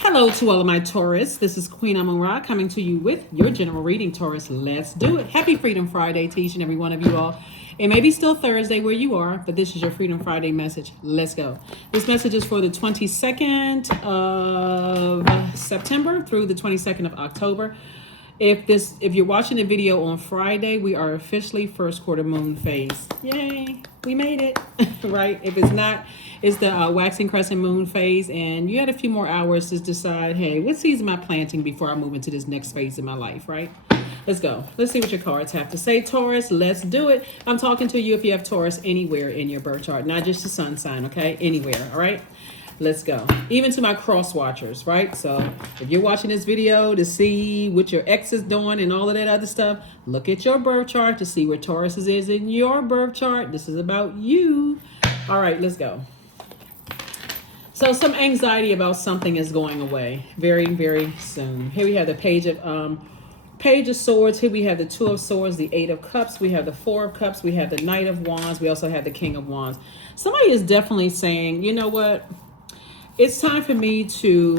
Hello to all of my Taurus. This is Queen Amun Ra coming to you with your general reading, Taurus. Let's do it. Happy Freedom Friday to each and every one of you all. It may be still Thursday where you are, but this is your Freedom Friday message. Let's go. This message is for the 22nd of September through the 22nd of October. If you're watching the video on Friday, we are officially first quarter moon phase. Yay, we made it. Right? If it's not, it's the waxing crescent moon phase, and you had a few more hours to decide, hey, what seeds am I planting before I move into this next phase in my life, right? Let's go. Let's see what your cards have to say, Taurus. Let's do it. I'm talking to you if you have Taurus anywhere in your birth chart, not just the sun sign, okay? Anywhere, all right? Let's go. Even to my cross watchers, right? So if you're watching this video to see what your ex is doing and all of that other stuff, look at your birth chart to see where Taurus is in your birth chart. This is about you. All right, let's go. So some anxiety about something is going away very, very soon. Here we have the Page of Swords. Here we have the Two of Swords, the Eight of Cups. We have the Four of Cups. We have the Knight of Wands. We also have the King of Wands. Somebody is definitely saying, you know what? It's time for me to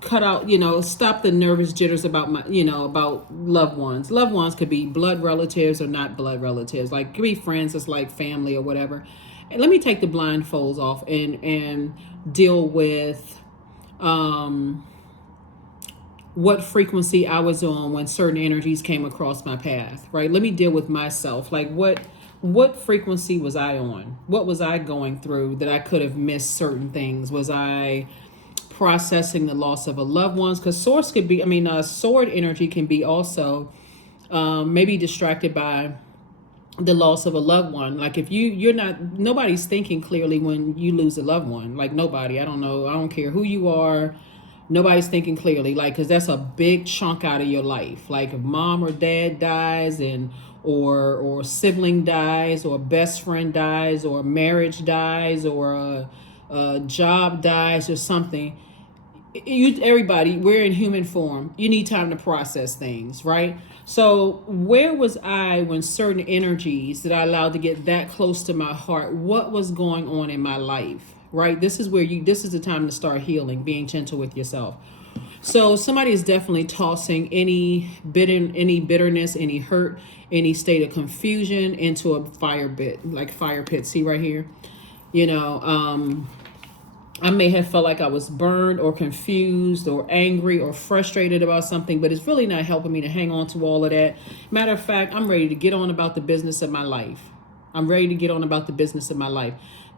cut out, stop the nervous jitters about about loved ones. Loved ones could be blood relatives or not blood relatives. Like, could be friends, it's like family or whatever. And let me take the blindfolds off and deal with what frequency I was on when certain energies came across my path, right? Let me deal with myself. Like, what frequency was I on? What was I going through that I could have missed certain things? Was I processing the loss of a loved one? Because sword energy can be also maybe distracted by the loss of a loved one. Like, if nobody's thinking clearly when you lose a loved one. Like, nobody. I don't know. I don't care who you are. Nobody's thinking clearly, like, because that's a big chunk out of your life. Like, if mom or dad dies or sibling dies, or best friend dies, or marriage dies, or a job dies, or something. Everybody, we're in human form. You need time to process things, right? So where was I when certain energies that I allowed to get that close to my heart, what was going on in my life, right? This is the time to start healing, being gentle with yourself. So somebody is definitely tossing any bitterness, any hurt, any state of confusion into a fire pit. See right here, I may have felt like I was burned or confused or angry or frustrated about something, but it's really not helping me to hang on to all of that. Matter of fact, I'm ready to get on about the business of my life.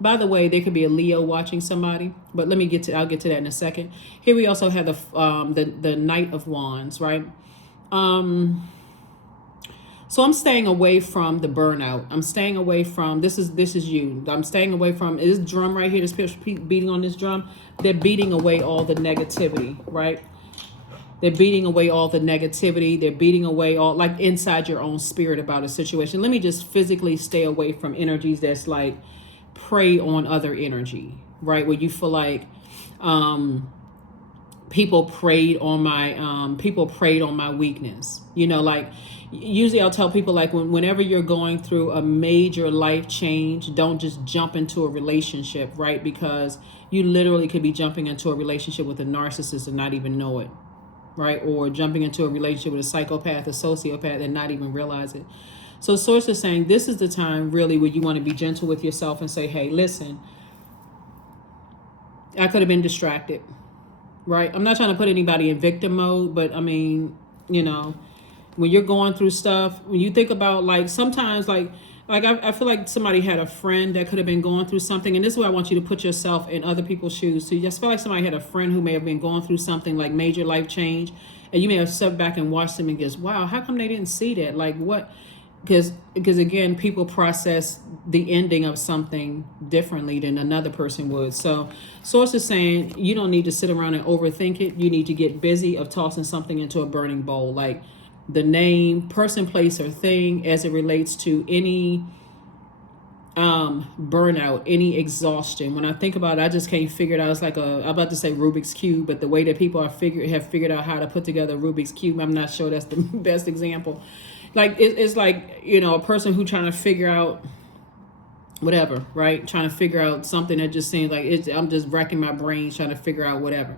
By the way, there could be a Leo watching somebody, but I'll get to that in a second. Here we also have the Knight of Wands, right? So I'm staying away from the burnout. I'm staying away from, this is you. I'm staying away from this drum right here, this person beating on this drum. They're beating away all the negativity, right? They're beating away all the negativity. They're beating away all, like, inside your own spirit about a situation. Let me just physically stay away from energies that's like prey on other energy, right? Where you feel like people preyed on my weakness. Like, usually I'll tell people, like, whenever you're going through a major life change, don't just jump into a relationship, right? Because you literally could be jumping into a relationship with a narcissist and not even know it, right? Or jumping into a relationship with a psychopath, a sociopath, and not even realize it. So Source is saying this is the time really where you want to be gentle with yourself and say, hey, listen, I could have been distracted, right? I'm not trying to put anybody in victim mode, but I mean, when you're going through stuff, when you think about, like, sometimes like I feel like somebody had a friend that could have been going through something, and this is where I want you to put yourself in other people's shoes. So you just feel like somebody had a friend who may have been going through something like major life change, and you may have stepped back and watched them and guess, wow, how come they didn't see that? Like, what? Because again, people process the ending of something differently than another person would. So Source is saying you don't need to sit around and overthink it. You need to get busy of tossing something into a burning bowl, like the name, person, place, or thing as it relates to any burnout, any exhaustion. When I think about it, I just can't figure it out. It's like I'm about to say Rubik's Cube, but the way that people have figured out how to put together a Rubik's Cube, I'm not sure that's the best example. Like, it's like, a person who trying to figure out whatever, right? Trying to figure out something that just seems like I'm just racking my brain trying to figure out whatever.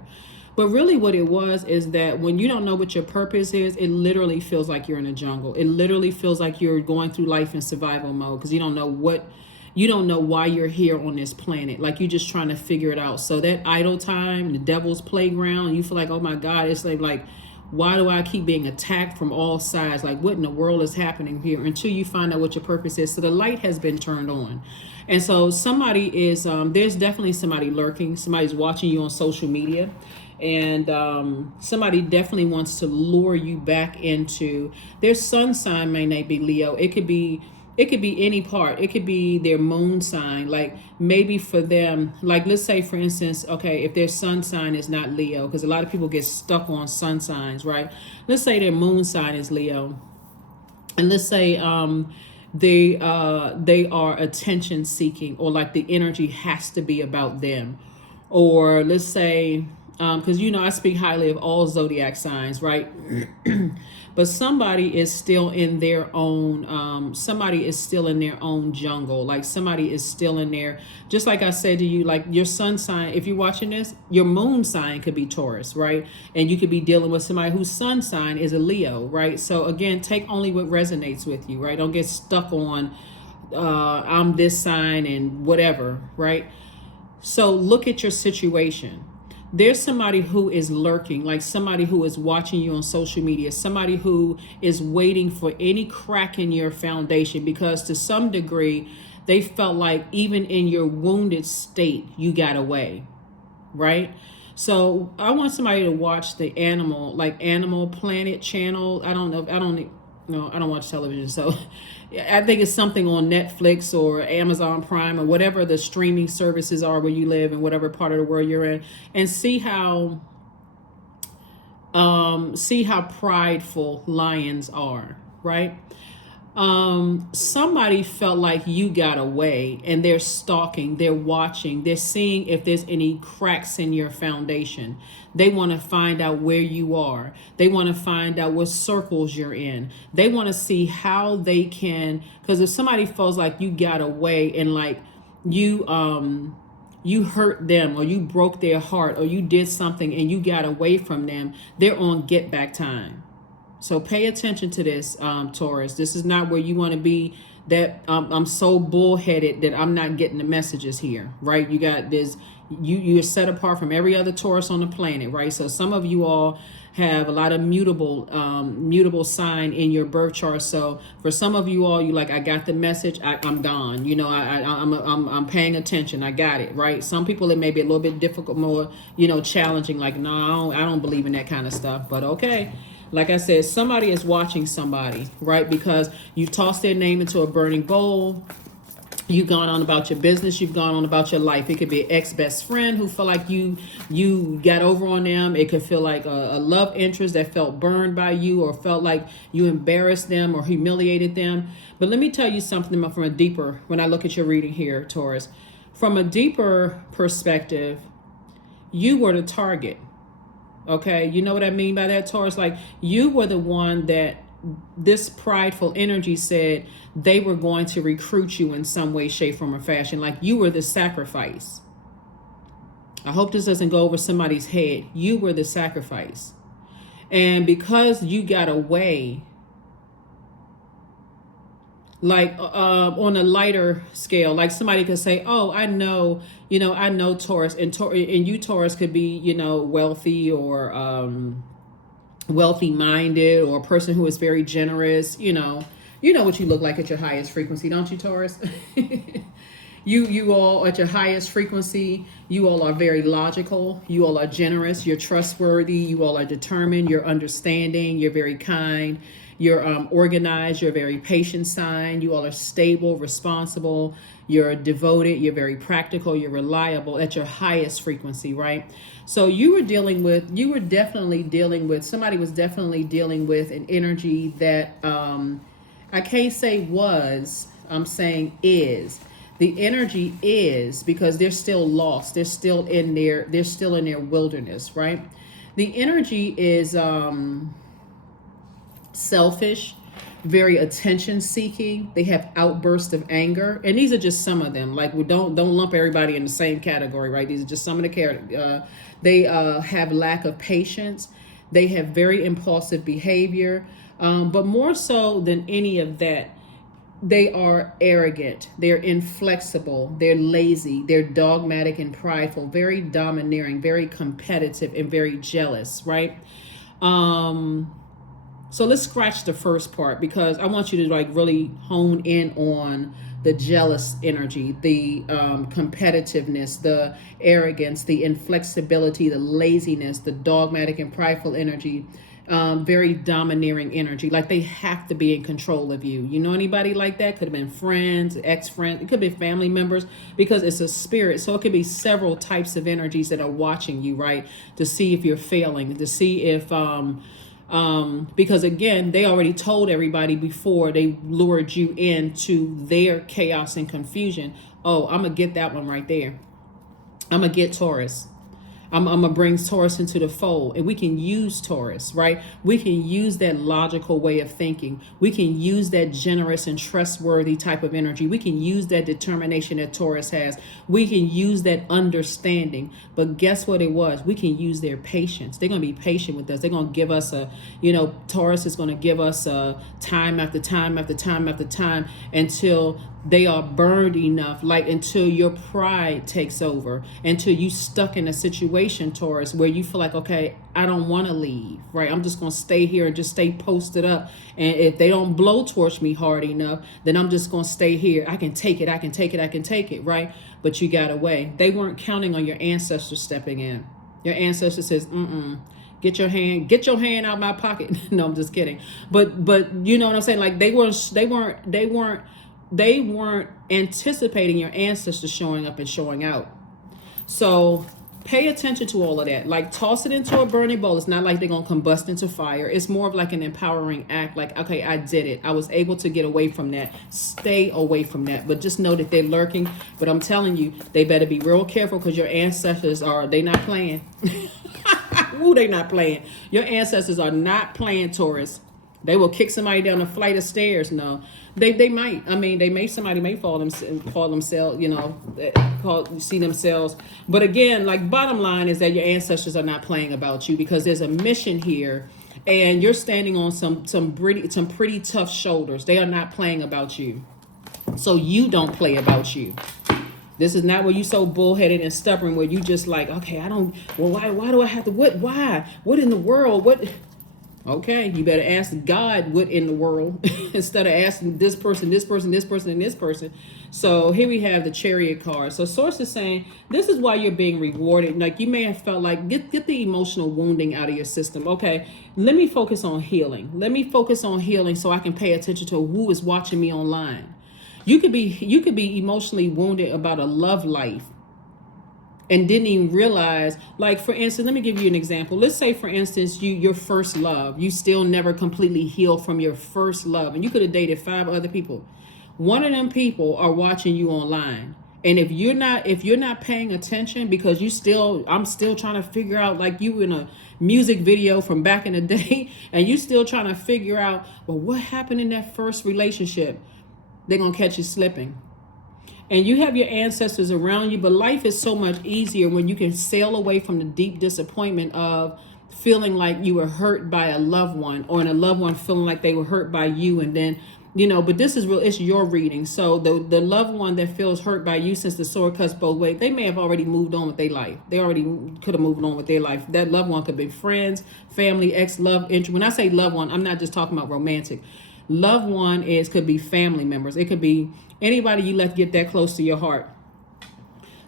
But really what it was is that when you don't know what your purpose is, it literally feels like you're in a jungle. It literally feels like you're going through life in survival mode because you don't know why you're here on this planet. Like you're just trying to figure it out. So that idle time, the devil's playground, you feel like, oh my God, it's like why do I keep being attacked from all sides? Like what in the world is happening here? Until you find out what your purpose is. So the light has been turned on. And so somebody is, there's definitely somebody lurking. Somebody's watching you on social media. And somebody definitely wants to lure you back into their sun sign. May not be Leo. It could be any part. It could be their moon sign. Like maybe for them, like let's say for instance, okay, if their sun sign is not Leo, because a lot of people get stuck on sun signs, right? Let's say their moon sign is Leo, and let's say they are attention seeking, or like the energy has to be about them, or let's say because I speak highly of all zodiac signs, right? But somebody is still in their own jungle. Like somebody is still in there, just like I said to you, like your sun sign, if you're watching this, your moon sign could be Taurus, right? And you could be dealing with somebody whose sun sign is a Leo, right? So again, take only what resonates with you, right? Don't get stuck on I'm this sign and whatever, right? So look at your situation. There's somebody who is lurking, like somebody who is watching you on social media, somebody who is waiting for any crack in your foundation, because to some degree, they felt like even in your wounded state, you got away, right? So I want somebody to watch the Animal Planet channel. I don't watch television, so I think it's something on Netflix or Amazon Prime or whatever the streaming services are where you live and whatever part of the world you're in, and see how prideful lions are, right? Somebody felt like you got away, and they're stalking, they're watching, they're seeing if there's any cracks in your foundation. They want to find out where you are. They want to find out what circles you're in. They want to see how they can, because if somebody feels like you got away and like you hurt them, or you broke their heart, or you did something and you got away from them, they're on get back time. So pay attention to this, Taurus. This is not where you want to be, that I'm so bullheaded that I'm not getting the messages here, right? You got this, you're set apart from every other Taurus on the planet, right? So some of you all have a lot of mutable sign in your birth chart. So for some of you all, you like, I got the message, I'm gone. I'm paying attention. I got it, right? Some people it may be a little bit difficult, more, challenging. Like, no, I don't believe in that kind of stuff. But okay. Like I said, somebody is watching somebody, right? Because you've tossed their name into a burning bowl. You've gone on about your business. You've gone on about your life. It could be an ex-best friend who felt like you got over on them. It could feel like a love interest that felt burned by you, or felt like you embarrassed them or humiliated them. But let me tell you something from a deeper, when I look at your reading here, Taurus, from a deeper perspective, you were the target. Okay, you know what I mean by that, Taurus? Like, you were the one that this prideful energy said they were going to recruit you in some way, shape, form, or fashion. Like, you were the sacrifice. I hope this doesn't go over somebody's head. You were the sacrifice. And because you got away, like on a lighter scale, like somebody could say, oh, I know Taurus, and you, Taurus, could be, wealthy, or wealthy minded, or a person who is very generous. You know what you look like at your highest frequency, don't you, Taurus? You all at your highest frequency, you all are very logical. You all are generous. You're trustworthy. You all are determined. You're understanding. You're very kind. You're organized. You're a very patient sign. You all are stable, responsible. You're devoted. You're very practical. You're reliable at your highest frequency, right? So somebody was definitely dealing with an energy that I can't say was, I'm saying is. The energy is, because they're still lost. They're still in their wilderness, right? The energy is selfish. very attention seeking. They have outbursts of anger, and these are just some of them. Like, we don't lump everybody in the same category, right? These are just some of the characters. They have lack of patience. They have very impulsive behavior, but more so than any of that, they are arrogant, they're inflexible, they're lazy, they're dogmatic and prideful, very domineering, very competitive, and very jealous, right? So let's scratch the first part, because I want you to like really hone in on the jealous energy, the competitiveness, the arrogance, the inflexibility, the laziness, the dogmatic and prideful energy, very domineering energy. Like, they have to be in control of you. You know anybody like that? Could have been friends, ex-friends, it could be family members, because it's a spirit. So it could be several types of energies that are watching you, right? To see if you're failing, to see if because again, they already told everybody before they lured you into their chaos and confusion. Oh, I'm gonna get that one right there. I'm gonna get Taurus. I'm gonna bring Taurus into the fold, and we can use Taurus, right? We can use that logical way of thinking. We can use that generous and trustworthy type of energy. We can use that determination that Taurus has. We can use that understanding. But guess what it was? We can use their patience. They're gonna be patient with us. They're gonna give us Taurus is gonna give us time after time after time after time until they are burned enough, like until your pride takes over, until you stuck in a situation, Taurus, where you feel like, okay, I don't want to leave, right? I'm just going to stay here and just stay posted up. And if they don't blowtorch me hard enough, then I'm just going to stay here. I can take it. I can take it. I can take it, right? But you got away. They weren't counting on your ancestors stepping in. Your ancestor says, get your hand out my pocket. No, I'm just kidding. But you know what I'm saying? Like, they weren't anticipating your ancestors showing up and showing out. So pay attention to all of that. Like, toss it into a burning bowl. It's not like they're going to combust into fire. It's more of like an empowering act. Like, okay, I did it. I was able to get away from that. Stay away from that. But just know that they're lurking. But I'm telling you, they better be real careful, because your ancestors they not playing. Ooh, they not playing. Your ancestors are not playing, Taurus. They will kick somebody down a flight of stairs. No, they might. I mean, somebody may call themselves, see themselves. But again, like, bottom line is that your ancestors are not playing about you, because there's a mission here, and you're standing on some pretty tough shoulders. They are not playing about you, so you don't play about you. This is not where you so bullheaded and stubborn, where you just like, okay, why do I have to, what in the world, what? Okay, you better ask God what in the world instead of asking this person, this person, this person, and this person. So here we have the Chariot card. So Source is saying this is why you're being rewarded. Like, you may have felt like, get the emotional wounding out of your system. Okay, let me focus on healing. Let me focus on healing so I can pay attention to who is watching me online. You could be emotionally wounded about a love life and didn't even realize. Like, for instance, let me give you an example. Let's say, for instance, your first love, you still never completely healed from your first love, and you could have dated 5 other people. One of them people are watching you online, and if you're not paying attention, because I'm still trying to figure out, like, you in a music video from back in the day, and you still trying to figure out, well, what happened in that first relationship? They're gonna catch you slipping. And you have your ancestors around you, but life is so much easier when you can sail away from the deep disappointment of feeling like you were hurt by a loved one, or in a loved one feeling like they were hurt by you. And then, but this is real, it's your reading. So the loved one that feels hurt by you, since the sword cuts both ways, they may have already moved on with their life. They already could have moved on with their life. That loved one could be friends, family, ex-love, interest. When I say loved one, I'm not just talking about romantic. Loved one could be family members. It could be anybody you let get that close to your heart.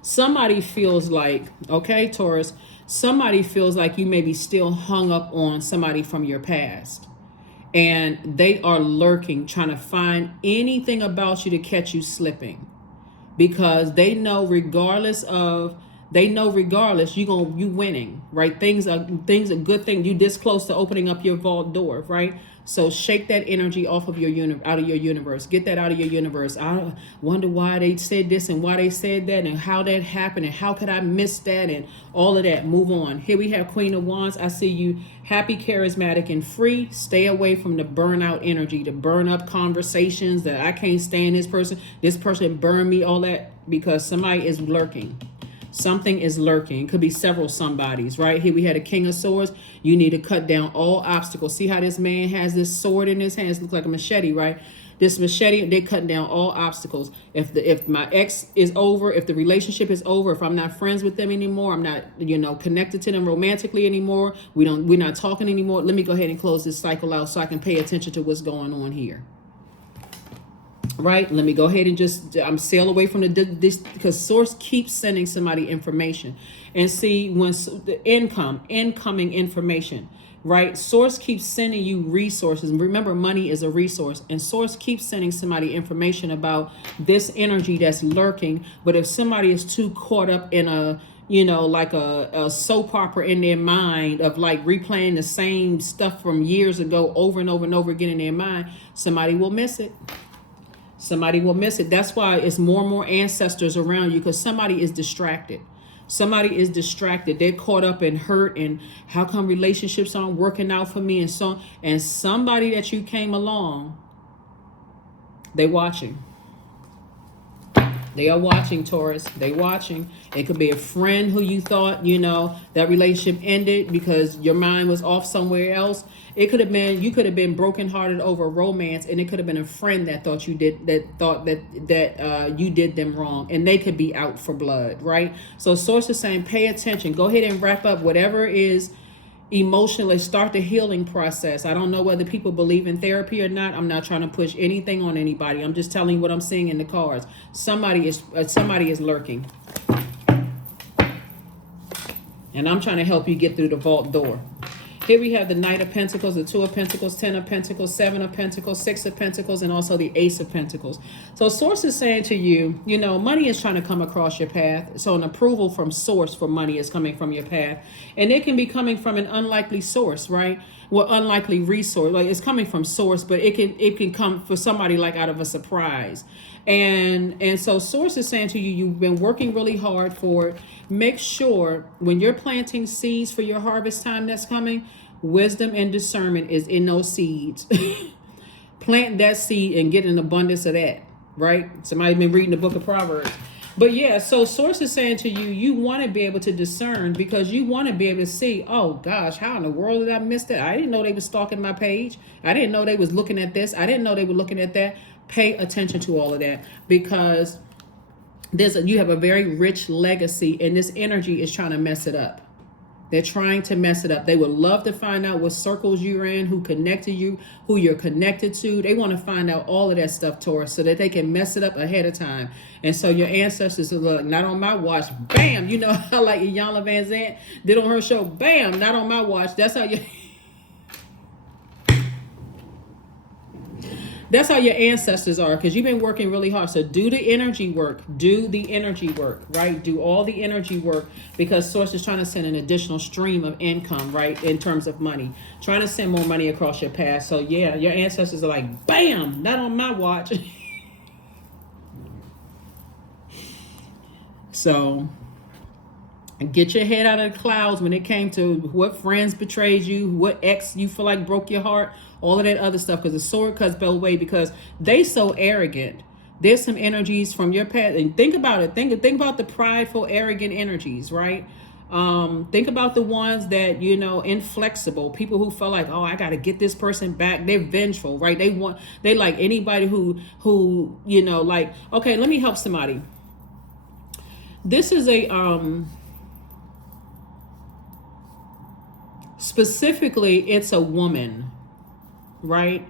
Somebody feels like, okay, Taurus, somebody feels like you may be still hung up on somebody from your past. And they are lurking, trying to find anything about you to catch you slipping. Because they know, regardless of They know regardless you winning, right? Things are good thing. You this close to opening up your vault door, right? So shake that energy off of out of your universe. Get that out of your universe. I wonder why they said this and why they said that and how that happened and how could I miss that and all of that. Move on. Here we have Queen of Wands. I see you happy, charismatic, and free. Stay away from the burnout energy, the burn up conversations that I can't stand this person burned me, all that, because somebody is lurking. Something is lurking. It could be several somebodies, right? Here we had a King of Swords. You need to cut down all obstacles. See how this man has this sword in his hands? Looks like a machete, right? This machete, they're cutting down all obstacles. If my ex is over, if the relationship is over, if I'm not friends with them anymore, I'm not, connected to them romantically anymore, we're not talking anymore, let me go ahead and close this cycle out so I can pay attention to what's going on here. Right, let me go ahead and just sail away from this, because source keeps sending somebody information. And see, when the incoming information, right? Source keeps sending you resources. Remember, money is a resource, and source keeps sending somebody information about this energy that's lurking. But if somebody is too caught up in a like a soap opera in their mind of like replaying the same stuff from years ago over and over and over again in their mind, somebody will miss it. Somebody will miss it. That's why it's more and more ancestors around you, because somebody is distracted. Somebody is distracted. They're caught up in hurt and how come relationships aren't working out for me and so. And somebody that you came along, they're watching. They are watching, Taurus. They watching. It could be a friend who you thought, that relationship ended because your mind was off somewhere else. It could have been, you could have been brokenhearted over romance, and it could have been a friend that thought you did, that you did them wrong, and they could be out for blood, right? So source is saying, pay attention. Go ahead and wrap up whatever is emotionally, start the healing process. I don't know whether people believe in therapy or not. I'm not trying to push anything on anybody. I'm just telling you what I'm seeing in the cards. Somebody is lurking, and I'm trying to help you get through the vault door. Here we have the Knight of Pentacles, the Two of Pentacles, 10 of Pentacles, 7 of Pentacles, 6 of Pentacles, and also the Ace of Pentacles. So source is saying to you, money is trying to come across your path. So an approval from source for money is coming from your path. And it can be coming from an unlikely source, right? Well, unlikely resource. Like, it's coming from source, but it can come for somebody like out of a surprise. And so source is saying to you, you've been working really hard for it. Make sure when you're planting seeds for your harvest time that's coming, wisdom and discernment is in those seeds. Plant that seed and get an abundance of that, right? Somebody's been reading the book of Proverbs. But yeah, so source is saying to you, you want to be able to discern, because you want to be able to see, oh gosh, how in the world did I miss that? I didn't know they were stalking my page. I didn't know they was looking at this. I didn't know they were looking at that. Pay attention to all of that, because you have a very rich legacy, and this energy is trying to mess it up. They're trying to mess it up. They would love to find out what circles you're in, who connected you, who you're connected to. They want to find out all of that stuff, Taurus, so that they can mess it up ahead of time. And so your ancestors are like, not on my watch. Bam! You know how like Iyanla Vanzant did on her show. Bam! Not on my watch. That's how you... That's how your ancestors are, because you've been working really hard. So do the energy work. Do the energy work, right? Do all the energy work, because source is trying to send an additional stream of income, right? In terms of money. Trying to send more money across your path. So yeah, your ancestors are like, bam, not on my watch. So get your head out of the clouds when it came to what friends betrayed you, what ex you feel like broke your heart, all of that other stuff, because the sword cuts both ways, because they so arrogant. There's some energies from your past, and think about it. Think about the prideful, arrogant energies, right? Think about the ones that, inflexible, people who feel like, oh, I got to get this person back. They're vengeful, right? They like anybody who, like, okay, let me help somebody. This is specifically, it's a woman, right?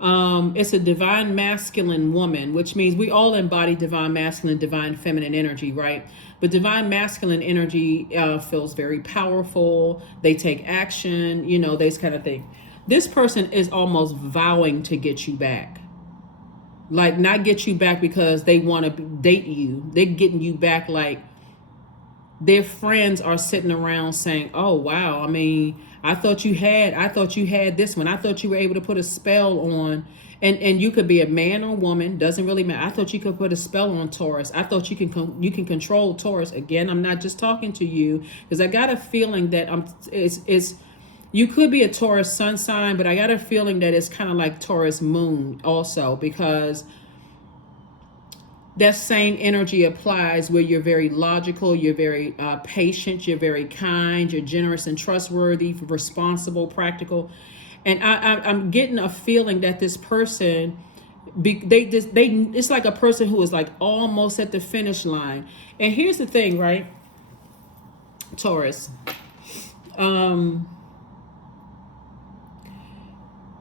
It's a divine masculine woman, which means we all embody divine masculine, divine feminine energy, right? But divine masculine energy feels very powerful. They take action, this kind of thing. This person is almost vowing to get you back. Like, not get you back because they want to date you. They're getting you back like, their friends are sitting around saying, oh wow, I mean, I thought you had this one. I thought you were able to put a spell on, and you could be a man or woman, doesn't really matter. I thought you could put a spell on Taurus. I thought you can control Taurus. Again, I'm not just talking to you, because I got a feeling that it's you could be a Taurus sun sign, but I got a feeling that it's kind of like Taurus moon also, because that same energy applies where you're very logical, you're very patient, you're very kind, you're generous and trustworthy, responsible, practical. And I'm getting a feeling that this person, it's like a person who is like almost at the finish line. And here's the thing, right, Taurus,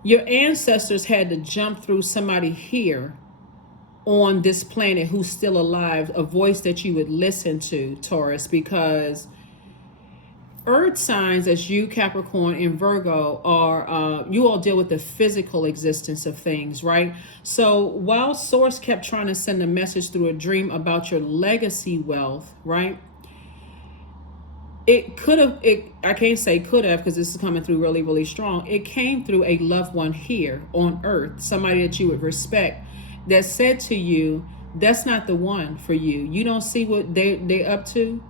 your ancestors had to jump through somebody here on this planet who's still alive, a voice that you would listen to, Taurus, because earth signs as you, Capricorn, and Virgo are, you all deal with the physical existence of things, right? So while Source kept trying to send a message through a dream about your legacy wealth, right? It could have, I can't say could have, because this is coming through really, really strong. It came through a loved one here on earth, somebody that you would respect, that said to you, that's not the one for you. You don't see what they're up to.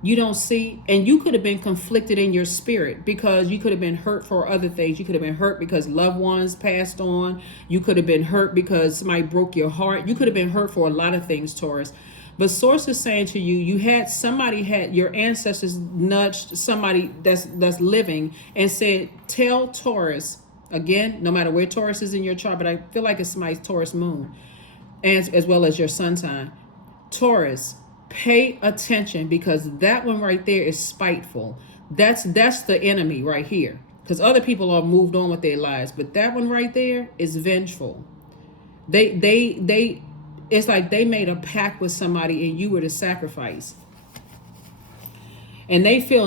You don't see, and you could have been conflicted in your spirit, because you could have been hurt for other things. You could have been hurt because loved ones passed on. You could have been hurt because somebody broke your heart. You could have been hurt for a lot of things, Taurus. But Source is saying to you, your ancestors nudged somebody that's living and said, tell Taurus, again, no matter where Taurus is in your chart, but I feel like it's somebody's Taurus moon, as well as your sun sign. Taurus, pay attention, because that one right there is spiteful. That's the enemy right here, because other people are moved on with their lives, but that one right there is vengeful. They it's like they made a pact with somebody and you were the sacrifice, and they feel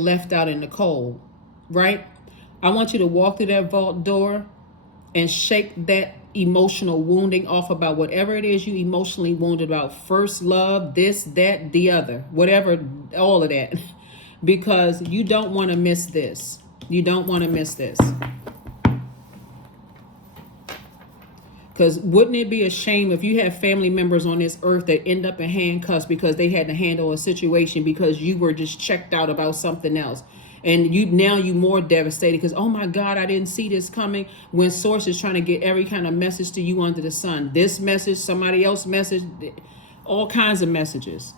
left out in the cold, right? I want you to walk through that vault door and shake that emotional wounding off about whatever it is you emotionally wounded about. First love, this, that, the other, whatever, all of that. Because you don't want to miss this. You don't want to miss this. Because wouldn't it be a shame if you have family members on this earth that end up in handcuffs because they had to handle a situation because you were just checked out about something else? And you more devastated because, oh my God, I didn't see this coming. When Source is trying to get every kind of message to you under the sun. This message, somebody else's message, all kinds of messages.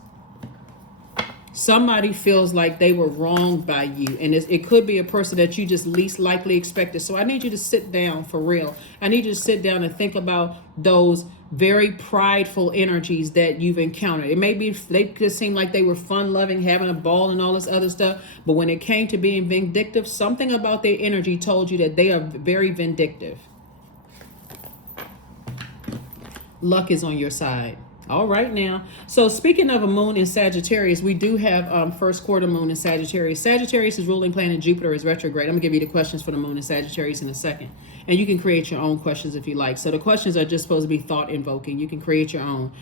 Somebody feels like they were wronged by you. And it could be a person that you just least likely expected. So I need you to sit down for real. I need you to sit down and think about those very prideful energies that you've encountered. It may be, they could seem like they were fun loving, having a ball and all this other stuff. But when it came to being vindictive, something about their energy told you that they are very vindictive. Luck is on your side. All right now. So speaking of a moon in Sagittarius, we do have first quarter moon in Sagittarius. Sagittarius is ruling planet Jupiter is retrograde. I'm gonna give you the questions for the moon in Sagittarius in a second. And you can create your own questions if you like. So the questions are just supposed to be thought invoking. You can create your own.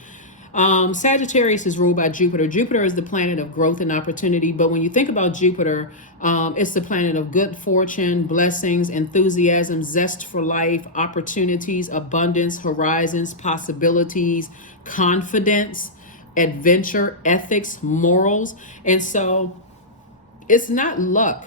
Sagittarius is ruled by Jupiter. Jupiter is the planet of growth and opportunity. But when you think about Jupiter, it's the planet of good fortune, blessings, enthusiasm, zest for life, opportunities, abundance, horizons, possibilities, confidence, adventure, ethics, morals. And so it's not luck.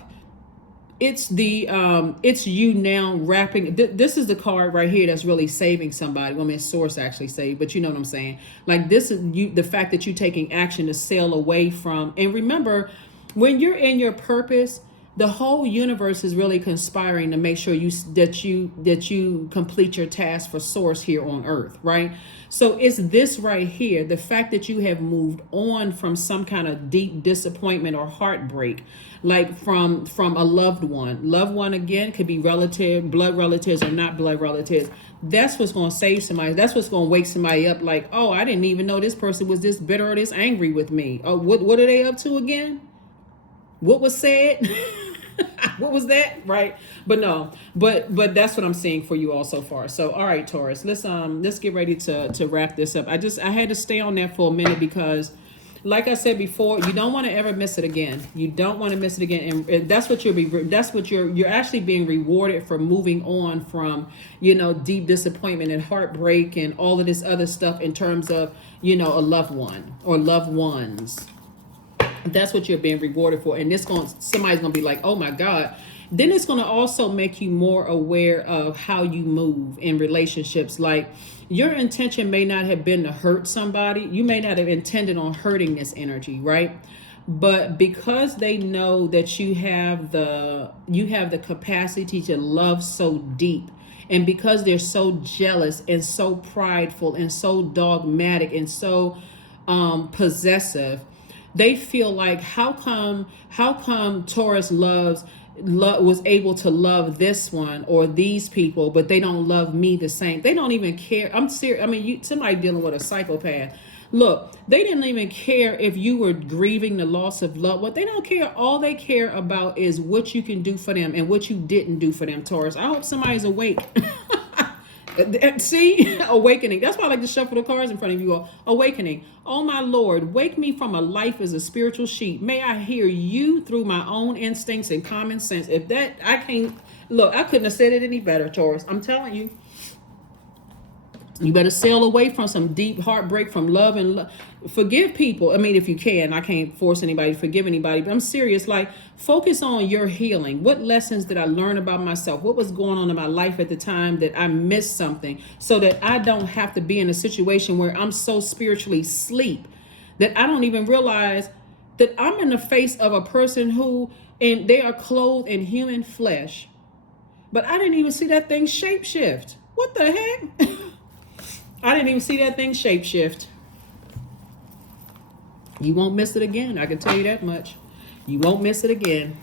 It's it's you now wrapping. This is the card right here that's really saving somebody. Well, I mean, Source actually saved, but you know what I'm saying. Like this is the fact that you're taking action to sail away from. And remember, when you're in your purpose, the whole universe is really conspiring to make sure that you complete your task for Source here on Earth, right? So it's this right here, the fact that you have moved on from some kind of deep disappointment or heartbreak, like from a loved one. Loved one, again, could be relative, blood relatives or not blood relatives. That's what's going to save somebody. That's what's going to wake somebody up like, oh, I didn't even know this person was this bitter or this angry with me. Oh, what are they up to again? What was said? What was that? Right. But no, but that's what I'm seeing for you all so far. So, all right, Taurus, let's get ready to wrap this up. I had to stay on that for a minute because like I said before, you don't want to ever miss it again. You don't want to miss it again, and that's what you're actually being rewarded for moving on from, deep disappointment and heartbreak and all of this other stuff in terms of, a loved one or loved ones. That's what you're being rewarded for, and somebody's gonna be like, oh my God. Then it's going to also make you more aware of how you move in relationships. Like, your intention may not have been to hurt somebody. You may not have intended on hurting this energy, right? But because they know that you have the capacity to love so deep, and because they're so jealous and so prideful and so dogmatic and so possessive, they feel like, how come Taurus was able to love this one or these people, but they don't love me the same. They don't even care. I'm serious. I mean, somebody dealing with a psychopath. Look, they didn't even care if you were grieving the loss of love. What they don't care. All they care about is what you can do for them and what you didn't do for them, Taurus. I hope somebody's awake. See, awakening. That's why I like to shuffle the cards in front of you all. Awakening. Oh my Lord, wake me from a life as a spiritual sheep. May I hear you through my own instincts and common sense. If that, I can't, look, I couldn't have said it any better, Taurus. I'm telling you. You better sail away from some deep heartbreak from love and forgive people. I mean, if you can. I can't force anybody to forgive anybody, but I'm serious. Like, focus on your healing. What lessons did I learn about myself? What was going on in my life at the time that I missed something, so that I don't have to be in a situation where I'm so spiritually asleep that I don't even realize that I'm in the face of a person and they are clothed in human flesh, but I didn't even see that thing shapeshift. What the heck? I didn't even see that thing shapeshift. You won't miss it again. I can tell you that much. You won't miss it again.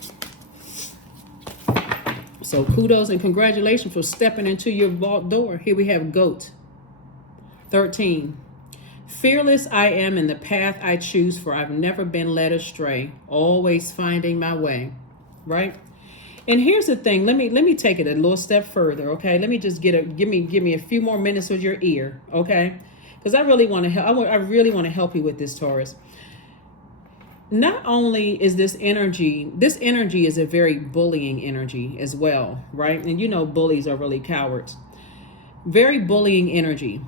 So kudos and congratulations for stepping into your vault door. Here we have goat. 13. Fearless I am in the path I choose, for I've never been led astray, always finding my way. Right? And here's the thing. Let me take it a little step further, okay? Let me just give me a few more minutes with your ear, okay? Because I really want to help. I really want to help you with this, Taurus. Not only is this energy is a very bullying energy as well, right? And bullies are really cowards. Very bullying energy.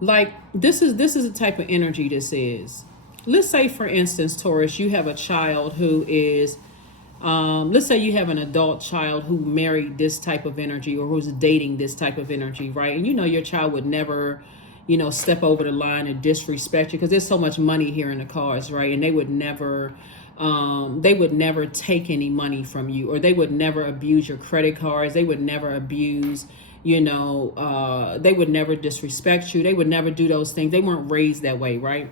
Like, this is the type of energy this is. Let's say, for instance, Taurus, you have a child who is, let's say you have an adult child who married this type of energy or who's dating this type of energy, right? And your child would never, step over the line and disrespect you because there's so much money here in the cards, right? And they would never take any money from you, or they would never abuse your credit cards. They would never abuse, they would never disrespect you. They would never do those things. They weren't raised that way, right?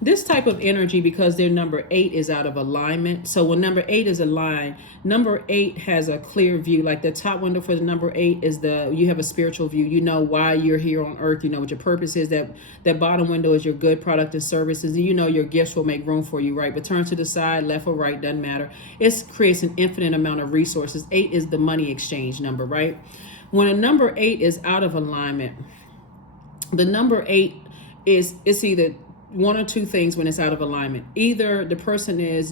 This type of energy, because their number 8 is out of alignment. So when number 8 is aligned, number 8 has a clear view. Like, the top window for the number 8 is you have a spiritual view. You know why you're here on earth. You know what your purpose is. That bottom window is your good product and services. And your gifts will make room for you, right? But turn to the side, left or right, doesn't matter. It creates an infinite amount of resources. 8 is the money exchange number, right? When a number 8 is out of alignment, the number 8 it's either one or two things when it's out of alignment. Either the person they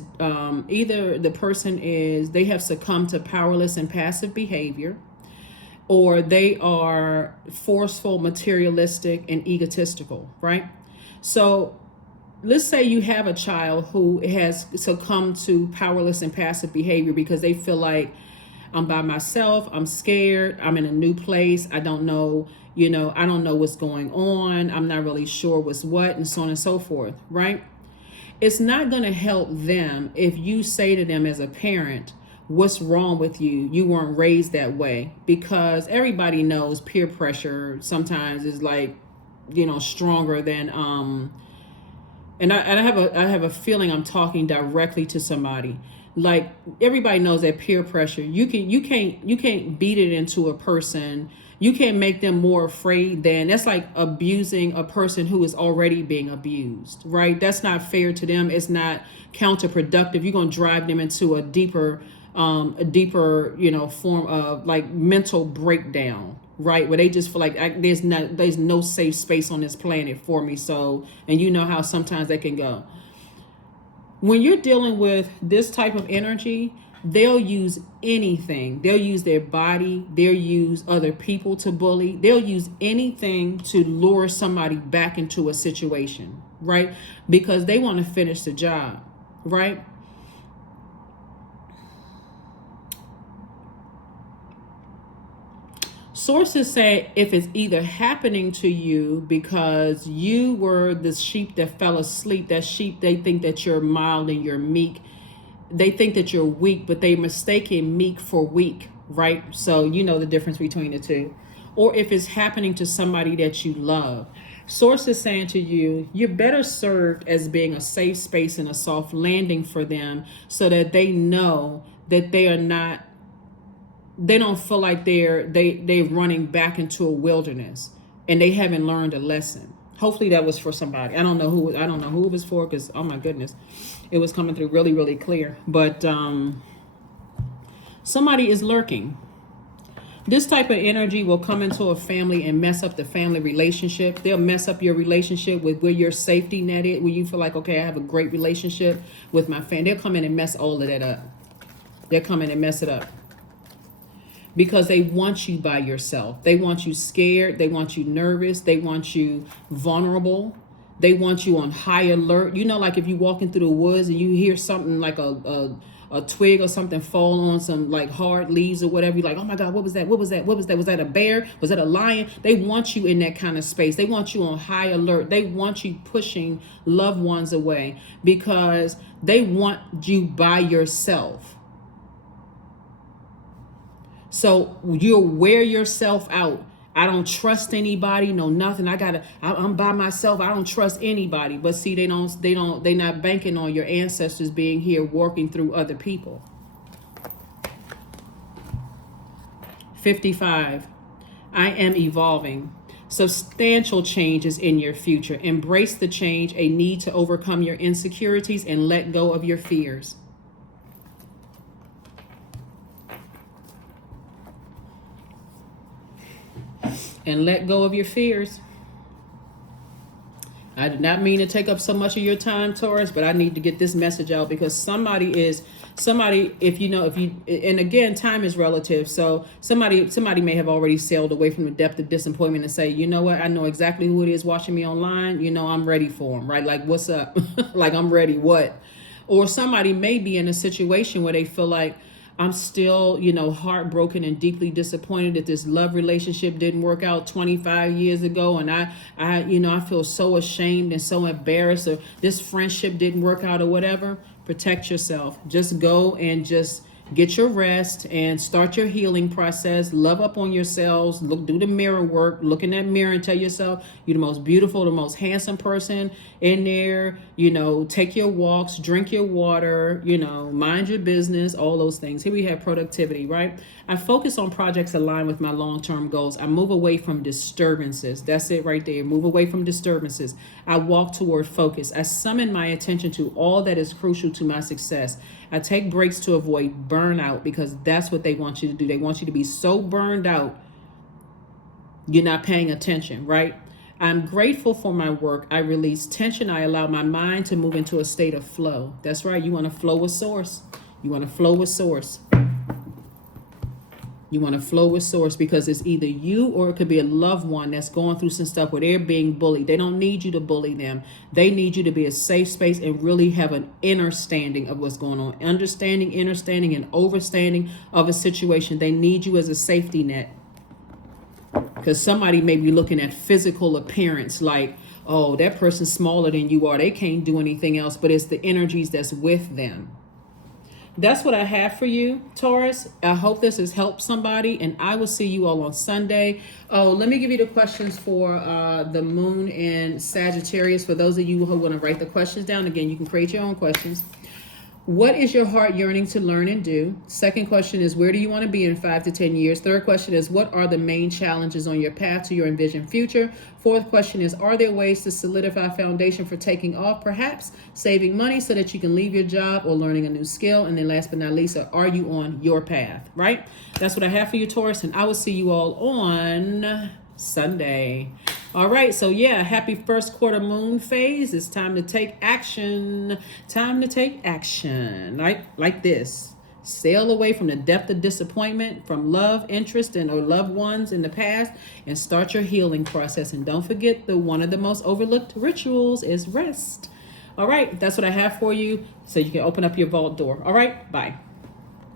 have succumbed to powerless and passive behavior, or they are forceful, materialistic, and egotistical, right? So let's say you have a child who has succumbed to powerless and passive behavior because they feel like, I'm by myself, I'm scared, I'm in a new place, I don't know, I don't know what's going on, I'm not really sure what's what, and so on and so forth, right? It's not going to help them if you say to them as a parent, what's wrong with you? You weren't raised that way. Because everybody knows peer pressure sometimes is like, stronger than, and I have a feeling I'm talking directly to somebody. Like, everybody knows that peer pressure, you can't beat it into a person. You can't make them more afraid that's like abusing a person who is already being abused, right? That's not fair to them. It's not counterproductive. You're going to drive them into a deeper, form of like mental breakdown, right? Where they just feel like there's no safe space on this planet for me. So, and you know how sometimes they can go. When you're dealing with this type of energy, they'll use anything. They'll use their body. They'll use other people to bully. They'll use anything to lure somebody back into a situation, right? Because they want to finish the job, right? Sources say if it's either happening to you because you were the sheep that fell asleep, that sheep, they think that you're mild and you're meek. They think that you're weak, but they mistaken meek for weak, right? So you know the difference between the two. Or if it's happening to somebody that you love. Sources saying to you, you're better served as being a safe space and a soft landing for them so that they know that they are not, they don't feel like they're running back into a wilderness and they haven't learned a lesson. Hopefully that was for somebody. I don't know who it was for, because oh my goodness, it was coming through really, really clear. But somebody is lurking. This type of energy will come into a family and mess up the family relationship. They'll mess up your relationship with where your safety net is, where you feel like, okay, I have a great relationship with my family. They'll come in and mess all of that up. They'll come in and mess it up. Because they want you by yourself. They want you scared. They want you nervous. They want you vulnerable. They want you on high alert. You know, like if you're walking through the woods and you hear something like a twig or something fall on some like hard leaves or whatever, you're like, oh my God, what was that? What was that? What was that? Was that a bear? Was that a lion? They want you in that kind of space. They want you on high alert. They want you pushing loved ones away because they want you by yourself. So you'll wear yourself out. I don't trust anybody, no nothing. I'm by myself. I don't trust anybody. But see, they're not banking on your ancestors being here working through other people. 55. I am evolving. Substantial changes in your future. Embrace the change, a need to overcome your insecurities and let go of your fears. And let go of your fears. I did not mean to take up so much of your time, Taurus, but I need to get this message out because somebody, and again, time is relative. So somebody may have already sailed away from the depth of disappointment and say, you know what, I know exactly who it is watching me online. You know, I'm ready for them, right? Like, what's up? Like, I'm ready. What? Or somebody may be in a situation where they feel like, I'm still, heartbroken and deeply disappointed that this love relationship didn't work out 25 years ago. And I feel so ashamed and so embarrassed, or this friendship didn't work out or whatever. Protect yourself. Just go and just get your rest and start your healing process. Love up on yourselves. Do the mirror work. Look in that mirror and tell yourself you're the most beautiful, the most handsome person in there. Take your walks, drink your water, mind your business, all those things. Here we have productivity, right? I focus on projects aligned with my long-term goals. I move away from disturbances. That's it right there. Move away from disturbances. I walk toward focus. I summon my attention to all that is crucial to my success. I take breaks to avoid burnout because that's what they want you to do. They want you to be so burned out, you're not paying attention, right? I'm grateful for my work. I release tension. I allow my mind to move into a state of flow. That's right. You want to flow with source. You want to flow with source. You want to flow with source because it's either you or it could be a loved one that's going through some stuff where they're being bullied. They don't need you to bully them. They need you to be a safe space and really have an understanding of what's going on. Understanding, and overstanding of a situation. They need you as a safety net. Because somebody may be looking at physical appearance like, oh, that person's smaller than you are. They can't do anything else, but it's the energies that's with them. That's what I have for you, Taurus. I hope this has helped somebody, and I will see you all on Sunday. Oh, let me give you the questions for the moon in Sagittarius. For those of you who want to write the questions down, again, you can create your own questions. What is your heart yearning to learn and do? Second question is, where do you want to be in 5 to 10 years? Third question is, what are the main challenges on your path to your envisioned future? Fourth question is, are there ways to solidify foundation for taking off, perhaps saving money so that you can leave your job or learning a new skill? And then last but not least, are you on your path, right? That's what I have for you, Taurus, and I will see you all on Sunday. All right, so yeah, happy first quarter moon phase. It's time to take action. Time to take action. Like this. Sail away from the depth of disappointment, from love, interest, and or loved ones in the past, and start your healing process. And don't forget, one of the most overlooked rituals is rest. All right, that's what I have for you, so you can open up your vault door. All right, bye.